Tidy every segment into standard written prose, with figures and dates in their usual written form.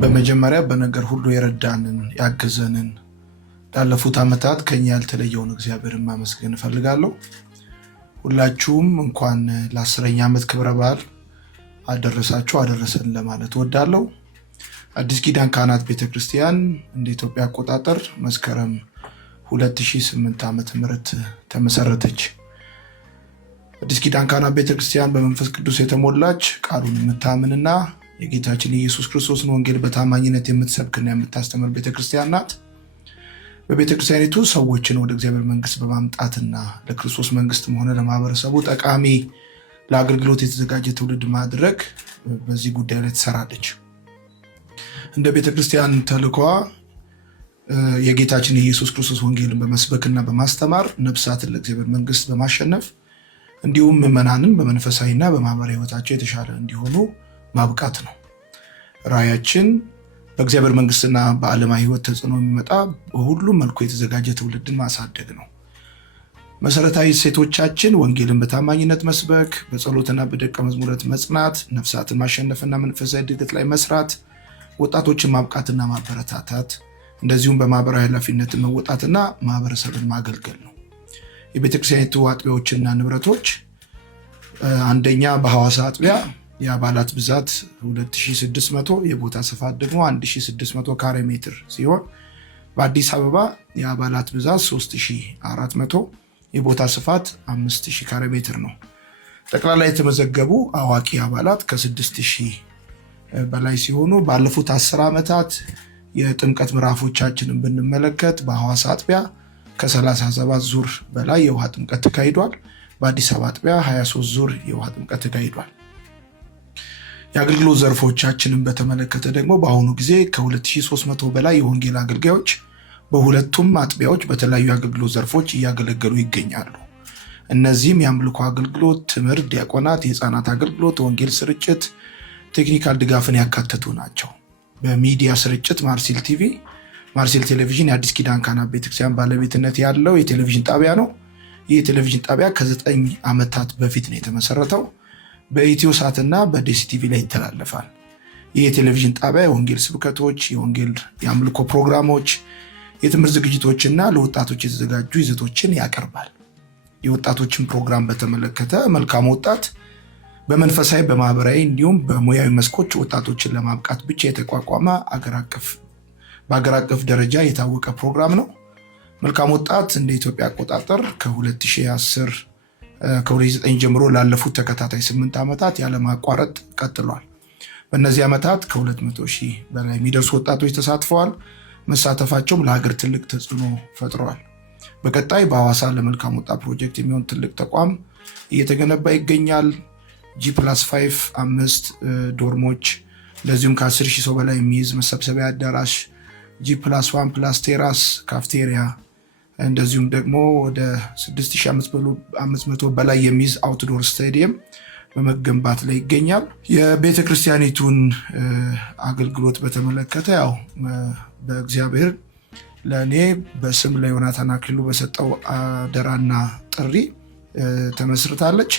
በመጀመሪያ በነገር ሁሉ የረዳንን ያገዘንን ላለፉት ዓመታት ከኛ ያልተለየውን እግዚአብሔርን ማመስገን እፈልጋለሁ። ሁላችሁም እንኳን ለ10ኛ ዓመት ክብረ በዓል አደረሳችሁ አደረሰን ለማለት እወዳለሁ። አዲስ ኪዳን ካህናት ቤተክርስቲያን እንደ ኢትዮጵያ አቆጣጠር መስከረም 2008 ዓመተ ምህረት ተመሰረተች። አዲስ ኪዳን ካህናት ቤተክርስቲያን በመንፈስ ቅዱስ የተሞላች ቃሉን የምታምንና የጌታችን ኢየሱስ ክርስቶስን ወንጌል በታማኝነት የምትሰብክና የምታስተምር ቤተክርስቲያን ናት። በቤተክርስቲያኒቱ ሰዎችን ወደ እግዚአብሔር መንግስት በማምጣትና ለክርስቶስ መንግስትም ሆነ ለማህበረሰቡ ጠቃሚ ለአገልግሎት የተዘጋጀ ትውልድ ማድረግ በዚህ ጉዳይ ላይ ትሰራለች። እንደ ቤተክርስቲያን ተልዕኮዋ የጌታችን ኢየሱስ ክርስቶስ ወንጌልን በመስበክና በማስተማር ነፍሳትን ለእግዚአብሔር መንግስት በማሸነፍ እንዲሁም ምዕመናንን በመንፈሳዊና በማህበራዊ ህይወታቸው የተሻለ እንዲሆኑ ማብቃት ነው። ራዕያችን በእግዚአብሔር መንግስትና በዓለማዊ ህይወት ተጽዕኖ የሚመጣ በሁሉም መልኩ የተዘጋጀ ትውልድን ማሳደግ ነው። መሰረታዊ እሴቶቻችን ወንጌልን በታማኝነት መስበክ፣ በጸሎትና በደቀ መዝሙርነት መጽናት፣ ነፍሳትን ማሸነፍና መንፈሳዊ እድገት ላይ መስራት፣ ወጣቶችን ማብቃትና ማበረታታት፣ እንደዚሁም በማህበራዊ ኃላፊነት መወጣትና ማህበረሰብን ማገልገል ነው። የቤተክርስቲያኒቱ አጥቢያዎችና ንብረቶች አንደኛ በሐዋሳ አጥቢያ የአባላት ብዛት 2600 የቦታ ስፋት ደግሞ 1600 ካሬ ሜትር ሲሆን በአዲስ አበባ የአባላት ብዛት 3400 የቦታ ስፋት 5000 ካሬ ሜትር ነው። ጠቅላላ የተመዘገቡ አዋቂ አባላት ከ6000 በላይ ሲሆኑ ባለፉት 10 ዓመታት የጥምቀት ምዕራፎቻችንን ብንመለከት በሐዋሳ አጥቢያ ከ37 ዙር በላይ የውሃ ጥምቀት ተካሂዷል። በአዲስ አበባ አጥቢያ 23 ዙር የውሃ ጥምቀት ተካሂዷል። የአገልግሎት ዘርፎቻችንን በተመለከተ ደግሞ በአሁኑ ጊዜ ከ2300 በላይ የወንጌል አገልጋዮች በሁለቱም አጥቢያዎች በተለያዩ የአገልግሎት ዘርፎች እያገለገሉ ይገኛሉ። እነዚህም የአምልኮ አገልግሎት፣ ትምህርት፣ ዲያቆናት፣ የህፃናት አገልግሎት፣ ወንጌል ስርጭት፣ ቴክኒካል ድጋፍን ያካተቱ ናቸው። በሚዲያ ስርጭት ማርሲል ቲቪ፣ ማርሲል ቴሌቪዥን የአዲስ ኪዳን ካህናት ቤተክርስቲያን ባለቤትነት ያለው የቴሌቪዥን ጣቢያ ነው። ይህ የቴሌቪዥን ጣቢያ ከ9 ዓመታት በፊት ነው የተመሰረተው። በኢትዮ ሳትና በዴሲ ቲቪ ላይ ይተላለፋል። ይህ የቴሌቪዥን ጣቢያ የወንጌል ስብከቶች፣ የወንጌል የአምልኮ ፕሮግራሞች፣ የትምህርት ዝግጅቶችና ለወጣቶች የተዘጋጁ ይዘቶችን ያቀርባል። የወጣቶችን ፕሮግራም በተመለከተ መልካም ወጣት በመንፈሳዊ በማህበራዊ እንዲሁም በሙያዊ መስኮች ወጣቶችን ለማብቃት ብቻ የተቋቋመ በአገር አቀፍ ደረጃ የታወቀ ፕሮግራም ነው። መልካም ወጣት እንደ ኢትዮጵያ አቆጣጠር ከ2009 ጀምሮ ላለፉት ተከታታይ 8 ዓመታት ያለማቋረጥ ቀጥሏል። በእነዚህ ዓመታት ከ200,000 በላይ የሚደርሱ ወጣቶች ተሳትፈዋል። መሳተፋቸውም ለሀገር ትልቅ ተጽዕኖ ፈጥሯል። በቀጣይ በሐዋሳ ለመልካም ወጣት ፕሮጀክት የሚሆን ትልቅ ተቋም እየተገነባ ይገኛል። G+5 5 ዶርሞች፣ እንደዚሁም ከ10,000 ሰው በላይ የሚይዝ መሰብሰቢያ አዳራሽ፣ G+1+ ቴራስ፣ ካፍቴሪያ፣ እንደዚሁም ደግሞ ወደ 6500 በላይ የሚይዝ አውትዶር ስታዲየም በመገንባት ላይ ይገኛል። የቤተ ክርስቲያኒቱን አገልግሎት በተመለከተ ያው በእግዚአብሔር ለእኔ በስም ለዮናታን አክሊሉ በሰጠው አደራና ጥሪ ተመስርታለች።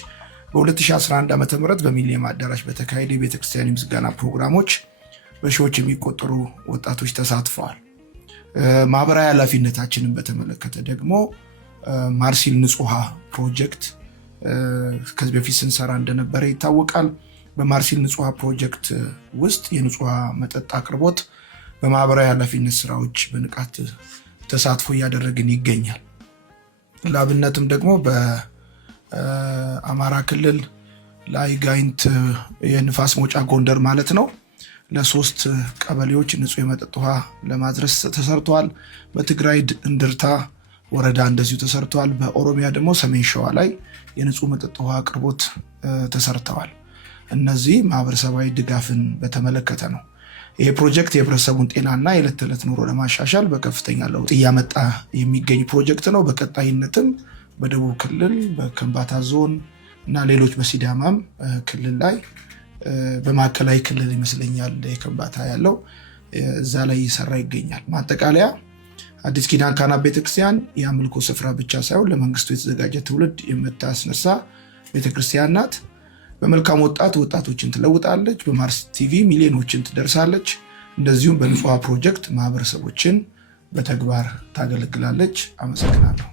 በ2011 ዓ.ም በሚሊኒየም አዳራሽ በተካሄደ የቤተ ክርስቲያን ምስጋና ፕሮግራሞች በሺዎች የሚቆጠሩ ወጣቶች ተሳትፈዋል። ማህበራዊ ኃላፊነታችንን በተመለከተ ደግሞ ማርሲል ንጹህ ውሃ ፕሮጀክት ከዚህ በፊት ስንሰራ እንደነበረ ይታወቃል። በማርሲል ንጹህ ውሃ ፕሮጀክት ውስጥ የንጹህ ውሃ መጠጥ አቅርቦት በማህበራዊ ኃላፊነት ስራዎች በንቃት ተሳትፎ እያደረግን ይገኛል። ለአብነትም ደግሞ በአማራ ክልል ላይ ጋይንት የንፋስ መውጫ ጎንደር ማለት ነው ለ3 ቀበሌዎች ንጹህ የመጠጥ ውሃ ለማድረስ ተሰርቷል። በትግራይ እንድርታ ወረዳ እንደዚሁ ተሰርቷል። በኦሮሚያ ደግሞ ሰሜን ሸዋ ላይ የንጹህ መጠጥ ውሃ አቅርቦት ተሰርተዋል። እነዚህ ማህበረሰባዊ ድጋፍን በተመለከተ ነው። ይሄ ፕሮጀክት የህብረተሰቡን ጤናና የዕለት ተዕለት ኑሮ ለማሻሻል በከፍተኛ ለውጥ እያመጣ የሚገኝ ፕሮጀክት ነው። በቀጣይነትም በደቡብ ክልል በከምባታ ዞን እና ሌሎች በሲዳማም ክልል ላይ በማዕከላዊ ክልል ይመስለኛል የከምባታ ያለው እዛ ላይ እየሰራ ይገኛል። ማጠቃለያ አዲስ ኪዳን ካህናት ቤተክርስቲያን የአምልኮ ስፍራ ብቻ ሳይሆን ለመንግስቱ የተዘጋጀ ትውልድ የምታስነሳ ቤተክርስቲያን ናት። በመልካም ወጣቶችን ትለውጣለች። በማርስ ቲቪ ሚሊዮኖችን ትደርሳለች። እንደዚሁም በንፍዋ ፕሮጀክት ማህበረሰቦችን በተግባር ታገለግላለች። አመሰግናለሁ።